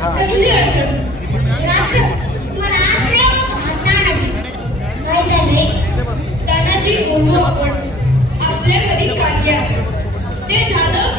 कसली अडचण तानाजी बोलू आपण. आपल्या घरी कार्य ते झालं